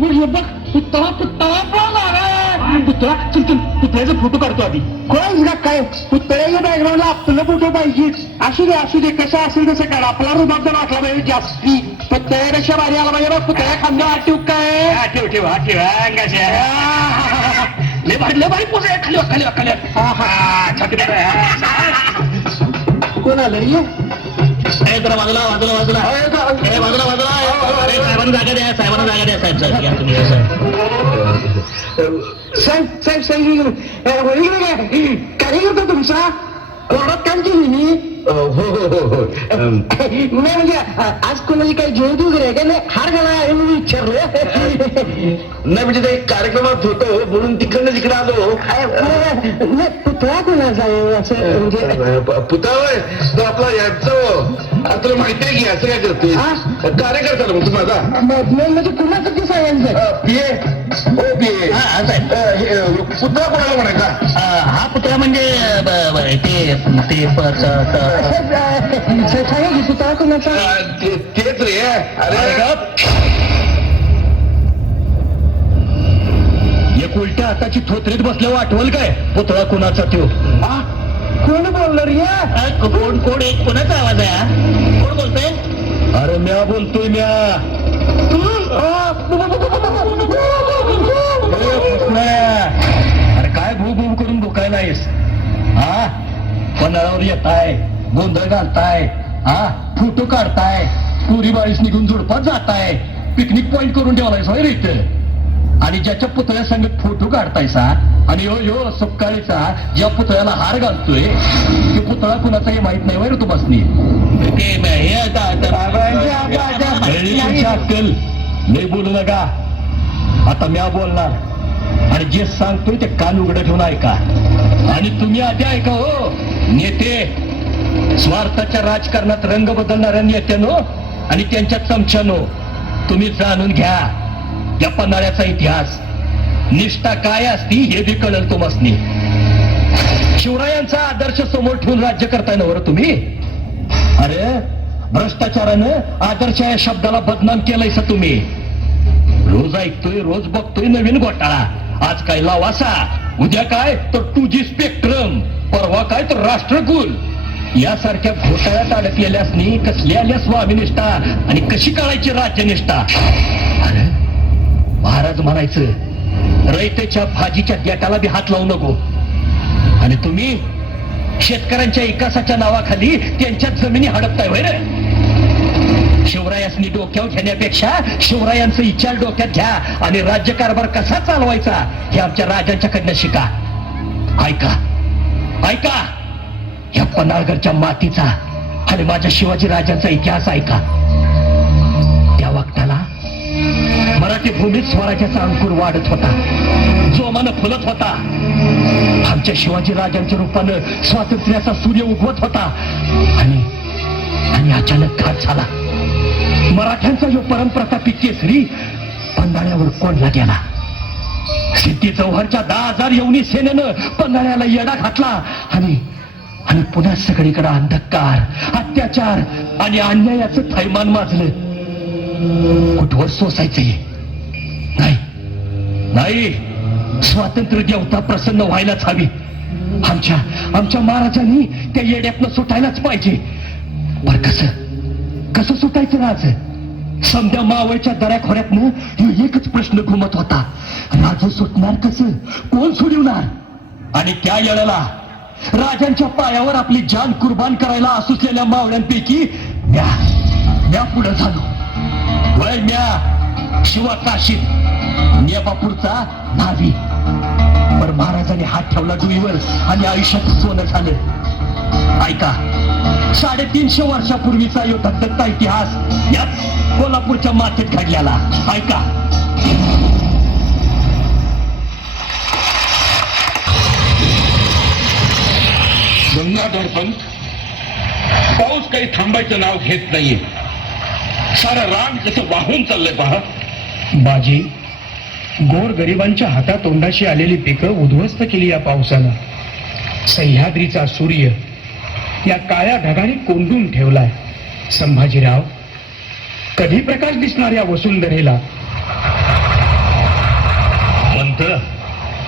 बघ हे बघ पुतळा पुतळा पण आलाय पुतळा चल चल पुतळ्याचा फोटो काढतो आधी. कोण का काय? पुतळ्याच्या बॅकग्राऊंडला आपलं फोटो पाहिजे असू दे असू दे कसं असेल तसं काढ. आपला रुबाब जर वाटला पाहिजे जास्ती. पुतळ्यापेक्षा भारी आला पाहिजे बघ. पुतळ्या खांदा आठवू काय? हा, ठेव ठेव ठेव हा, अंगाच्या. लय भारी लय भारी खाली खाली खाली. हा, हा, बरं हा. कोण आलं ए, जरा बाजूला बाजूला बाजूला. ए, बाजूला बाजूला. ए, साहेबांना जागा द्या साहेबांना जागा द्या साहेब साहेब या तुम्ही साहेब. साहेब साहेब साहेब कार्यकर्ता तुमचा? ओरडात काम केली मी? हो हो हो हो. नाही म्हणजे आज कोणाची काही जयंती वगैरे आहे का? नाही हार घाला आहे मी विचारलं. नाही म्हणजे ते कार्यक्रमात होतो म्हणून तिकडनं तिकडे आलो. नाही, पुतळा कोणाचा आहे असं म्हणजे? पुतळा तो आपला याचं तुला माहिती आहे की असं काय करते हा? कार्यकर्ता मग तू माझा म्हणजे कुणाचं ते सांगायचं पिये ओ पिये हा, हा. पुतळा कोणाला म्हणायचा? हा पुतळा म्हणजे ब- ब- ते ते प- साहेब, की पुतळा कोणाचा ते- तेच रे अरे एक उलट्या हाताची थोत्रीत बसल्यावर आठवल काय पुतळा कुणाचा त्यो कोण बोलणार रे कोण कोण एक कोणाचा आवाज आहे हा? कोण बोलतोय अरे म्या बोलतोय म्या ए, फुसण्या. अरे काय भू भू करून भुकाय नाहीस हा पन्हाळावर येताय गोंधळ घालताय हा? फोटो काढताय पुरी बाळीस निघून झुडपात जाताय. पिकनिक पॉइंट करून ठेवलाय सोय रे इथं. आणि ज्याच्या पुतळ्या संगत फोटो काढतायसा आणि यो यो सकाळीचा ज्या पुतळ्याला हार घालतोय ते पुतळा कुणाचाही माहीत नाही वैर तुम्हाला अक्कल. नाही बोलू नका. आता म्या बोलणार. आणि जे सांगतोय ते कान उघडं ठेवून ऐका. आणि तुम्ही आधी ऐका हो. नेते स्वार्थाच्या राजकारणात रंग बदलणाऱ्या नेत्यानो आणि त्यांच्या चमच्यानो तुम्ही जाणून घ्या या पन्हाळ्याचा इतिहास. निष्ठा काय असती हे बी कळल तुम्हासनी. शिवरायांचा आदर्श समोर ठेवून राज्य करताय ना बरं तुम्ही? अरे भ्रष्टाचारानं आदर्श या शब्दाला बदनाम केलंय तुम्ही. रोज ऐकतोय रोज बघतोय नवीन घोटाळा. आज काय लावासा? उद्या काय? तर टू जी स्पेक्ट्रम. परवा काय? तर राष्ट्रकुल. यासारख्या घोटाळ्यात अडकलेल्यासनी कसली आल्या स्वामीनिष्ठा आणि कशी काढायची राज्यनिष्ठा? अरे महाराज म्हणायचं रयतेच्या भाजीच्या देटाला बी हात लावू नको. आणि तुम्ही शेतकऱ्यांच्या विकासाच्या नावाखाली त्यांच्या जमिनी हडपताय होय रे. शिवरायांनी डोक्यावर घेण्यापेक्षा शिवरायांचं विचार डोक्यात घ्या आणि राज्यकारभार कसा चालवायचा हे आमच्या राजांच्याकडनं शिका. ऐका. ऐका. या पन्हाळगडच्या मातीचा आणि माझ्या शिवाजी राजांचा इतिहास ऐका. त्या वक्ताला मराठी भूमीत स्वराज्याचा अंकुर वाढत होता. जो मन फुलत होता. आमच्या शिवाजी राजांच्या रूपानं स्वातंत्र्याचा सूर्य उगवत होता. आणि आणि अचानक घात झाला. मराठ्यांचा जो परमप्रतापी केसरी पन्हाळ्यावर कोंडला गेला. सिद्धी चौहानच्या दहा हजार येवनी सेनेनं पन्हाळ्याला येडा घातला. आणि आणि पुन्हा सगळीकडे अंधकार अत्याचार आणि अन्यायाचं थैमान माजलं. कुठवर सोसायचंय नाही. नाही. स्वातंत्र्य देवता प्रसन्न व्हायलाच हवी. आमच्या आमच्या महाराजांनी त्या येड्यातनं सुटायलाच पाहिजे. बर कसं? कसं सुटायचं राज समजा मावळच्या दऱ्याखोऱ्यातनं एकच प्रश्न घुमत होता. राज सुटणार कसं? कोण सोडवणार? आणि त्या येळाला राजांच्या पायावर आपली जान कुर्बान करायला असुसलेल्या मावळ्यांपैकी म्या म्या पुढे झालो. वय म्या शिवा काशीत. नेबापूरचा भावी. पर महाराजांनी हात ठेवला डुईवर आणि आयुष्यात सोनं झालं. ऐका साडेतीनशे वर्षापूर्वीचा यो इतिहास याच कोल्हापूरच्या मातीत घडलेला. ऐका. गंगाधर पंत पाऊस काही थांबायचं नाव घेत नाहीये. सारा रान कसं वाहून चाललंय पहा. बाजी गोर गरिबांच्या हातातोंडाशी आलेली पिकं उद्ध्वस्त केली या पावसानं. सह्याद्रीचा सूर्य या काळ्या ढगाने कोंडून ठेवलाय. संभाजीराव कधी प्रकाश दिसणार या वसुंधरेला? पंत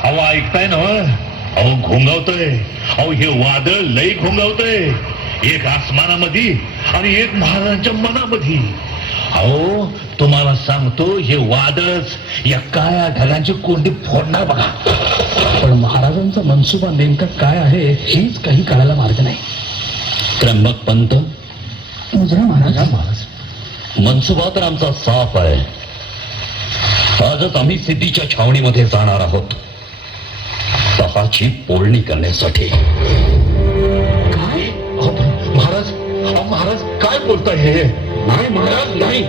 अहो ऐकताय ना हो. अहो घोंगावतय. अहो हे वादळ लय घोंगावतय. एक आसमानामध्ये आणि एक महाराजांच्या मनामध्ये अहो तुम्हाला सांगतो हे वादळच या काळ्या ढगांची कोंडी फोडणार बघा. पण महाराजांचा मनसुबा नेमका काय आहे हेच काही कळायला मार्ग नाही. त्र्यंबक पंत? मुजरा महाराज. मनसुबा तर आमचा साफ आहे. आजच आम्ही सिद्धीच्या छावणीमध्ये जाणार आहोत. तहाची पोळणी करण्यासाठी. काय? महाराज अहो, महाराज काय बोलताय हे? नाही महाराज नाही.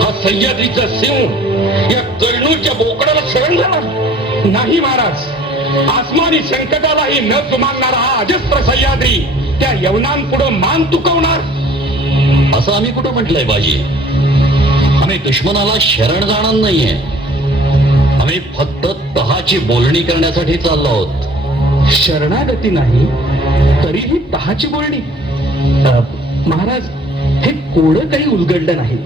हा सह्याद्रीचा सिंह या कळणूरच्या बोकडाला शरण झाला नाही महाराज. आसमानी संकटालाही न जुमानणारा हा अजस्त्र सह्याद्री त्या यवनांपुढं मान तुकवणार. असं आम्ही कुठं म्हटलंय बाजी? आम्ही दुश्मनाला शरण जाणार नाहीये. आम्ही फक्त तहाची बोलणी करण्यासाठी चाललो आहोत. शरणागती नाही तरीही तहाची बोलणी. महाराज हे कोडं काही उलगडलं नाही.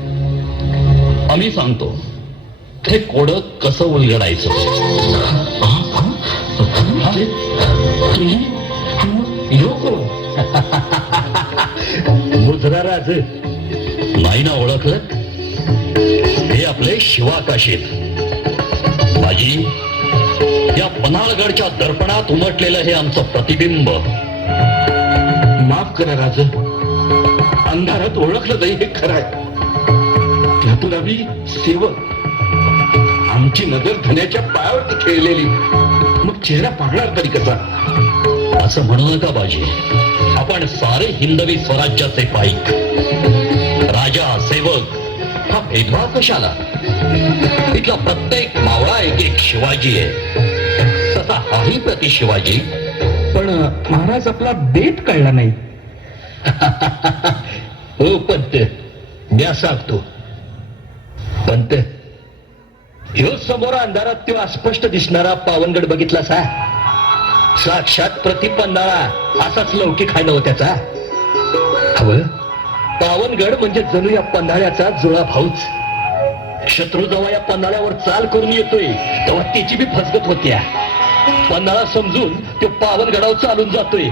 आम्ही सांगतो ते कोड कसं उलगडायचं? मुजरा राज नाही ना ओळखत हे आपले शिवाकाशीत आजी या पन्हाळगडच्या दर्पणात उमटलेलं हे आमचं प्रतिबिंब. माफ करा राज अंधारात ओळखलं जाई हे खरं आहे. त्यातून आम्ही सेवक आमची नजर धन्याच्या पायावरती खेळलेली. मग चेहरा पाहणार तरी कसा? असं म्हणू नका बाजी. आपण सारे हिंदवी स्वराज्याचे पाईक. राजा सेवक हा भेदभाव कशाला? इथला प्रत्येक मावळा एक एक शिवाजी आहे. तसा हाही प्रति शिवाजी. पण महाराज आपला बेट कळला नाही. हो पंत. मी सांगतो. पंत ह्यो समोर अंधारात तो अस्पष्ट दिसणारा पावनगड बघितला सा साक्षात प्रतिपन्नाळा असाच लौकिक आहे नव त्याचा. हवं? पावनगड म्हणजे जणू या पन्हाळ्याचा जुळा भाऊच. शत्रू जेव्हा या पन्हाळ्यावर चाल करून येतोय. तेव्हा तिची बी फसगत होत्या. पन्हाळा समजून तो पावनगडावर चालून जातोय.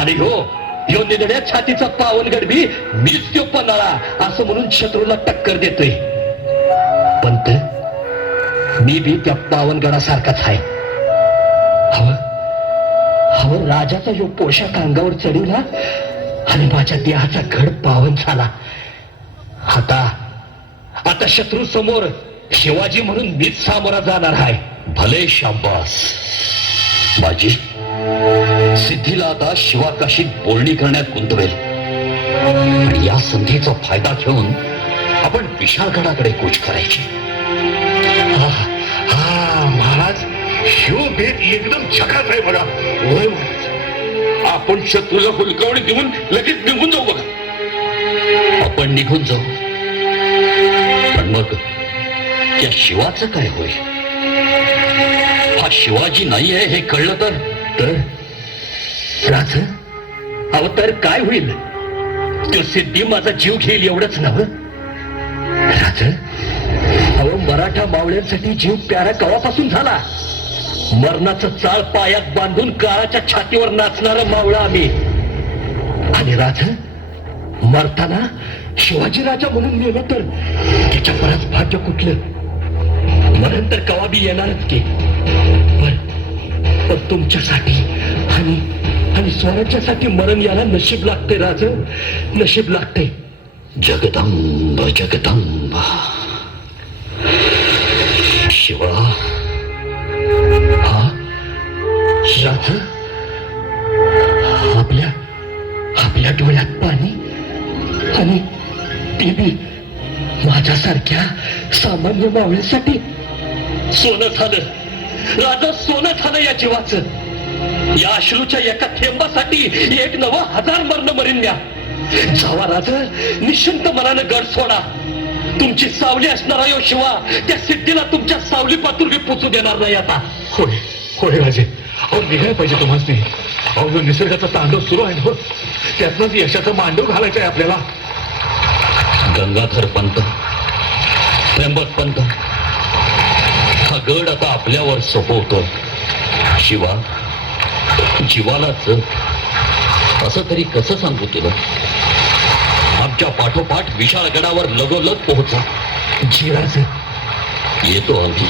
आणि हो यो निधड्या छातीचा पावनगड बी मीच तो पन्हाळा असं म्हणून शत्रूला टक्कर देतोय. पंत मी बी त्या पावनगडासारखाच आहे. हवं हवं राजाचा जो पोशाख अंगावर चढवला आणि माझ्या देहाचा घड पावन झाला. आता आता शत्रू समोर शिवाजी म्हणून मीच सामोरा जाणार आहे भले शाबास. माझी सिद्धीला आता शिवाकाशीत बोलणी करण्यात गुंतवेल. आणि या संधीचा फायदा घेऊन आपण विशाळगडाकडे कूच करायची. महाराज शिव भेद एकदम झकास आहे बघा. होय महाराज. आपण शत्रूला हुलकावणी देऊन लगेच निघून जाऊ बघा. आपण निघून जाऊ. मग त्या शिवाचं काय होय हा शिवाजी नाही आहे हे कळलं तर? तर? राज अहो तर काय होईल? तो सिद्धी माझा जीव घेईल एवढंच नव्ह राज अहो मराठा मावळ्यांसाठी जीव प्यारा कवापासून झाला? मरणाचं चाळ पायात बांधून काळाच्या छातीवर नाचणारा मावळा आम्ही. आणि राज मरताना शिवाजी राजा म्हणून मेलो तर त्याच्या परत भाग्य कुठलं? मरण तर कवा बी येणारच की. पण तुमच्यासाठी आणि आणि स्वराज्यासाठी मरण याला नशीब लागते राज. नशीब लागते जगदंब जगदंब. शिवा. हा? राज? आपल्या आपल्या डोळ्यात पाणी? माझ्यासारख्या सामान्य मावळीसाठी सोनं झालं. राजा सोनं झालं या जीवाचं. या अश्रूच्या एका थेंबासाठी एक नवं हजार मरण मरीन म्या जावा राज निशंत मनानं गड सोडा. तुमची सावली असणारा यो शिवा. त्या सिद्धीला तुमच्या सावली पातून बी पोचू देणार नाही आता. होय होय राजे. अहो निघायला पाहिजे तुम्हाला अहो जो निसर्गाचा तांडव सुरू आहे ना हो, त्यातनंच यशाचा मांडव घालायचा आहे आपल्याला. गंगाधर पंत त्र्यंबक पंत हा गड आता आपल्यावर सोपवतो. शिवा जीवालाच असं तरी कसं सांगू तुला? आमच्या पाठोपाठ विशाळ गडावर लगोलग पोहोचा. जीवाच. येतो आम्ही.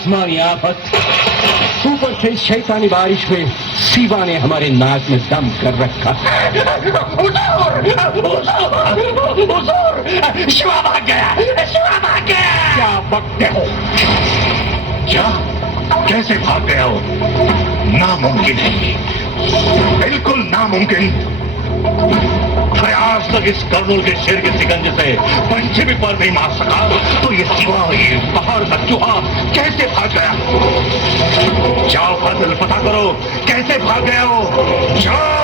आसमानी आफत। ऊपर से शैतानी बारिश में सीवा ने हमारे नाक में दम कर रखा। शिवा भाग गया शिवा भाग गया। क्या बकते हो? क्या? कैसे भाग गया हो? नामुमकिन है बिल्कुल नामुमकिन। अरे आज तक इस कर्नूल के शेर के सिकंजे से पंछी भी पर नहीं मार सका। तो ये सिवा ये पहाड़ का चूहा कैसे भाग गया? जाओ फाजिल, पता करो, कैसे भाग गया हो जाओ।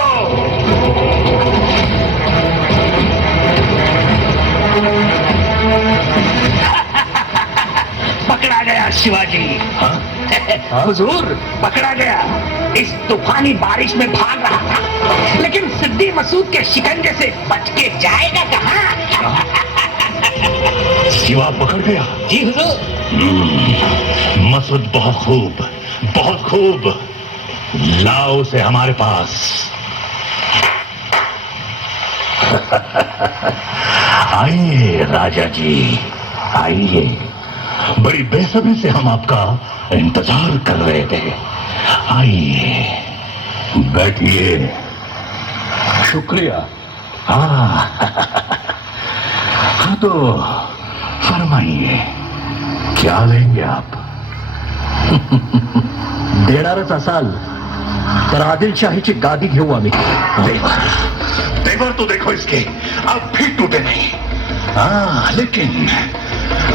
पकड़ा गया शिवाजी। हुजूर पकड़ा गया। इस तूफानी बारिश में भाग रहा था। लेकिन सिद्दी मसूद के शिकंजे से बच के जाएगा कहाँ? शिवा पकड़ गया। जी हुजूर। मसूद बहुत खूब बहुत खूब। लाओ उसे हमारे पास। आइए राजा जी आइए। बड़ी बेसब्री से हम आपका इंतजार कर रहे थे। आइए बैठिए। शुक्रिया। हाँ हाँ तो फरमाइए क्या लेंगे आप? देणारच असाल तर आदिलशाहीची गादी घेऊ आम्ही. देवर देवर तो देखो इसके अब फिर टूटे नहीं। हाँ लेकिन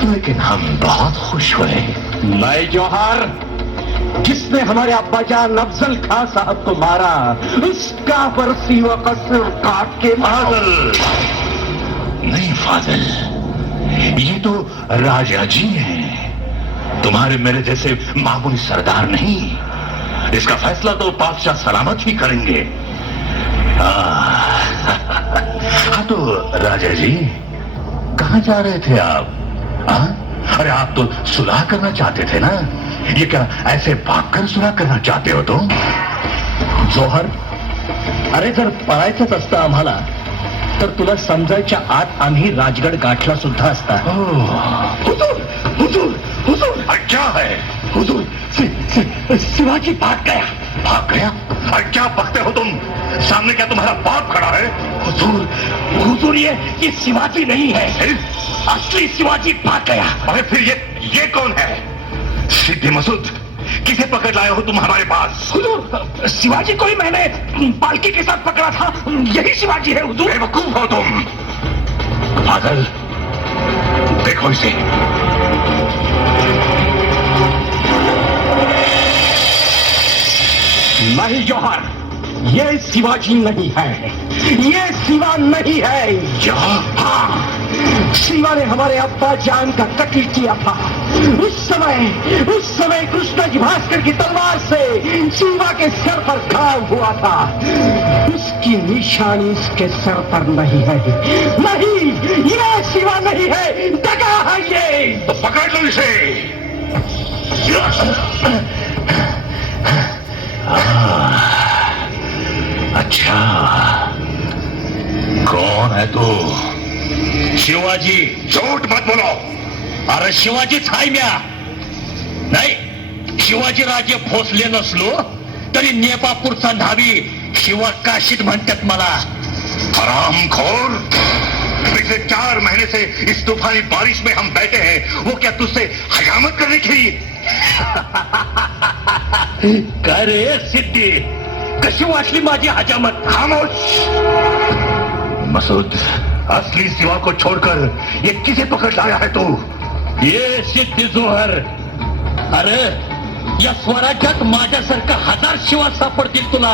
लेकिन हम बहुत खुश हुए। मैं जौहार जिसने हमारे अब्बाजान अफजल खान साहब को मारा? उसका बरसी व कसर काट के फाजल। नहीं फाजल ये तो राजा जी हैं। तुम्हारे मेरे जैसे मामूली सरदार नहीं। इसका फैसला तो बादशाह सलामत ही करेंगे। हाँ तो राजा जी कहाँ जा रहे थे आप? हाँ? अरे आप तो सुलह करना चाहते थे ना? ये क्या ऐसे भागकर सुलह करना चाहते हो तुम? जोहर अरे जर पळायचंच असतं आम्हाला तर तुला समजायच्या आत आम्ही राजगड गाठला सुद्धा असता. हुजूर हुजूर हुजूर. क्या है. हुजूर शिवाजी भाग गया. भाग गया? क्या बकते हो तुम. सामने क्या तुम्हारा बाप खड़ा है? हुजूर हुजूर ये ये शिवाजी नहीं है. असली शिवाजी भाग गया। अरे फिर ये ये कौन है? सिद्धि मसूद किसे पकड़ लाए हो तुम हमारे पास? हुजूर शिवाजी को ही मैंने पालकी के साथ पकड़ा था। यही शिवाजी है हुजूर। बेवकूफ़ हो तुम। पागल देखो इसे। नहीं जौहर ये शिवाजी नहीं है। ये शिवा नहीं है। क्या? हाँ। शिवा ने हमारे अब्बा जान का कत्ल किया था। उस समय उस समय कृष्णाजी भास्कर की तलवार से शिवा के सर पर घाव हुआ था। उसकी निशानी इसके सर पर नहीं है। नहीं ये शिवा नहीं है दगा है ये। तो पकड़ लो इसे। अच्छा कौन है तू? शिवाजी झोट मत बोलो. अरे शिवाजीच हाय म्या. नाही शिवाजी राजे भोसले नसलो तरी नेपापूरचा न्हावी शिवा काशीत म्हणतात मला. हरामखोर पिछले चार महीने से इस तूफानी बारिश में हम बैठे हैं. वो क्या तुझसे हजामत करने के लिए? करे सिद्धी कशी वाटली माझी हजामत खामोश. मसूद असली सिवा को छोड़कर ये किसे पकड़ लाया है तू? ये सिद्धी जोहर। अरे या स्वराज्यात माझ्यासारखा हज़ार शिवा सापडतील तुला?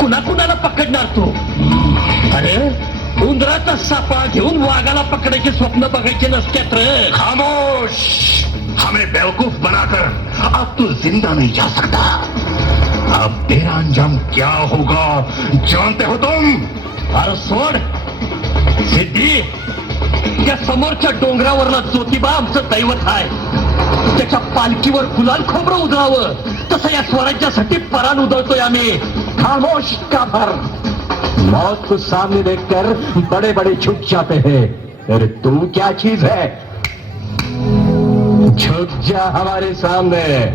कुणा कुणाला पकडणार तू? अरे उंदराचा सापळा घेऊन वाघाला पकडायची स्वप्न बघायचे नसत्यात रे. खामोश! हमें बेवकूफ़ बनाकर अब तू ज़िंदा नहीं जा सकता। अब तेरा अंजाम क्या होगा? जानते हो तुम? अरे सोड। सिद्धी त्या समोरच्या डोंगरावरला ज्योतिबा आमचं दैवत आहे. त्याच्या पालखीवर गुलाल खोबरं उधळावं. तसं या स्वराज्यासाठी परान उधळतोय आम्ही. खामोश का भर? मौत को सामने देखकर बड़े बड़े छुप जाते हैं। अरे तू क्या चीज है? झुक जा हमारे सामने।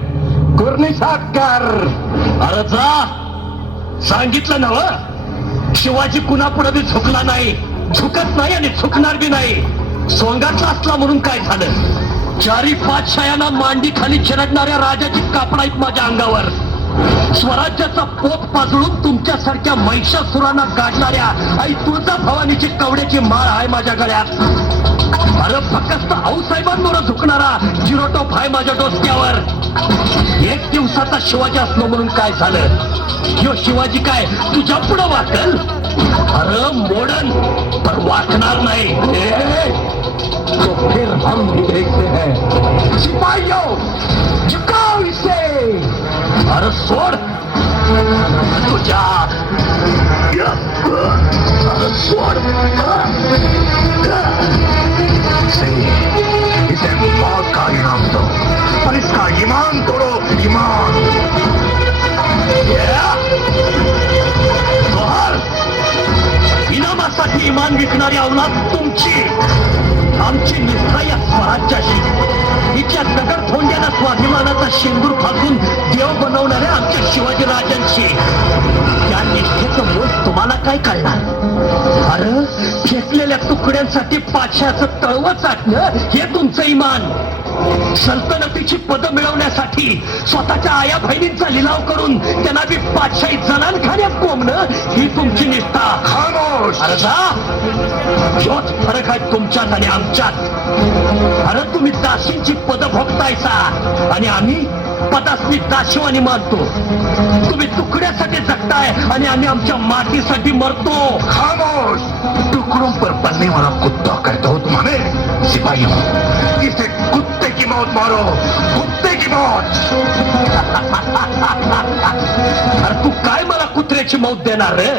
कुर्नी कर अरे जा। सांगितलं ना शिवाजी कुणापुढे बी झुकला नाही. झुकत नाही आणि झुकणार बी नाही. सोंगातला असला म्हणून काय झालं? चारी पाच शायांना मांडी खाली चिरडणाऱ्या राजाची कापड आहेत माझ्या अंगावर. स्वराज्याचा पोत पाजळून तुमच्यासारख्या महिषासुरांना गाडणाऱ्या आई तुळजा भवानीची कवड्याची माळ आहे माझ्या गळ्यात. अरे फक्त आऊसाहेबांवर झुकणारा जिरोटोप आहे माझ्या डोसक्यावर. एक दिवसाचा शिवाजी असलो म्हणून काय झालं? किंवा शिवाजी काय तुझ्या पुढं वाकल? अरे मोडन पर वाकणार नाही. तो फिर हम भी देखते हैं। सिपाहियों झुकाओ इसे। अरे सोड। तुझ्या अरे सोड। इसे इसे मौत का इनाम दो। पर इसका ईमान तोड़ो। ईमान। इनामासाठी विकणारी अवलाद तुमची. आमची निष्ठा स्वराज्याशी. हिच्या दगड थोंड्याला स्वाभिमानाचा शेंदूर फासून देव बनवणाऱ्या आमच्या शिवाजी राजांशी या निष्ठेचं मोल तुम्हाला काय कळणार? अरे खेचलेल्या तुकड्यांसाठी पाचशाचं तळवं चाटणं हे तुमचं इमान. सल्तनतीची पद मिळवण्यासाठी स्वतःच्या आया बहिणींचा लिलाव करून त्यांना बी पाचशाही जणान खाण्यात कोंबणं ही तुमची निष्ठा. ह्योच फरक आहे तुमच्यात आणि आमच्यात. अरे तुम्ही दासींची पद भोगतायसा आणि आम्ही पदासनी दाशिवानी मानतो. तुम्ही तुकड्यासाठी जगताय आणि आम्ही आमच्या मातीसाठी मरतो. खामोश! टुकड़ों पर पलने वाला कुत्ता कहते हो. सिपाहियों इसे कुत्ते की मौत मारो कुत्ते की मौत अरे तू काय मला कुत्र्याची मौत देणार रे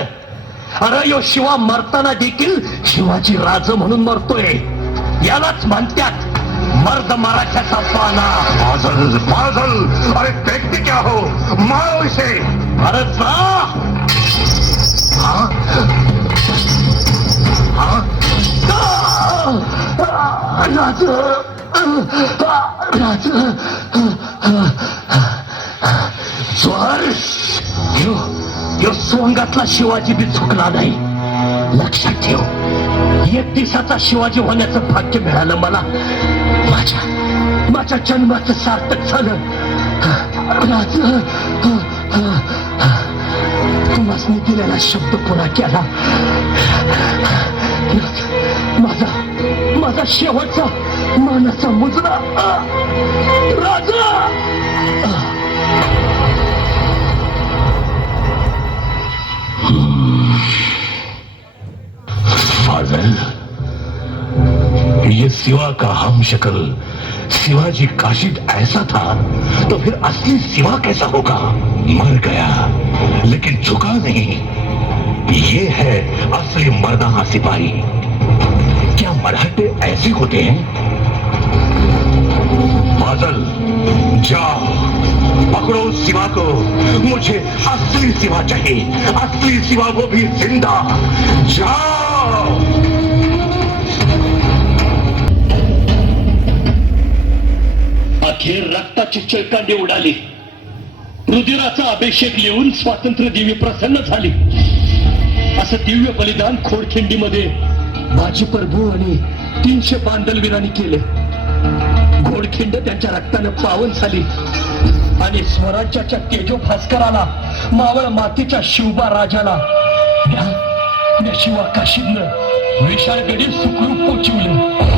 अरे यो शिवा मरताना देखील शिवाजी राज म्हणून मरतोय यालाच म्हणतात मर्द मराठ्याचा पाना पागल पागल अरे देखते क्या हो मारो इसे अरे जा हाँ हाँ राज यो यो सोंगातला शिवाजी बी चुकला नाही. लक्षात ठेव. एक दिवसाचा शिवाजी होण्याचं भाग्य मिळालं मला. माझ्या माझ्या जन्माचं सार्थक झालं. राज तुम्हाला दिलेला शब्द पुन्हा केला. माझा शेवटचा मानाचा मुजरा. राजा. फाजल, ये सिवा का हम शक्ल शिवाजी काशिद ऐसा था तो फिर असली सिवा कैसा होगा? मर गया, लेकिन झुका नहीं। ये है असली मर्दाना सिपाही। मराठे ऐसे होते हैं? बादल जाओ पकड़ो सिवा को। मुझे असली सिवा चाहिए। असली सिवा वो भी जिंदा। जाओ। अखेर रक्ताची चिळकांडी उडाली. रुधिराचा अभिषेक लिहून स्वातंत्र्य दिव्य प्रसन्न झाली. असं दिव्य बलिदान खोडखिंडीमध्ये बाजी प्रभू आणि तीनशे बांधलवीरांनी केले. घोडखिंड त्यांच्या रक्तानं पावन झाली. आणि स्वराज्याच्या तेजो भास्कराला मावळ मातीच्या शिवबा राजाला या- शिवा शिवाकाशीनं विशाळगडी सुखरूप पोचवले.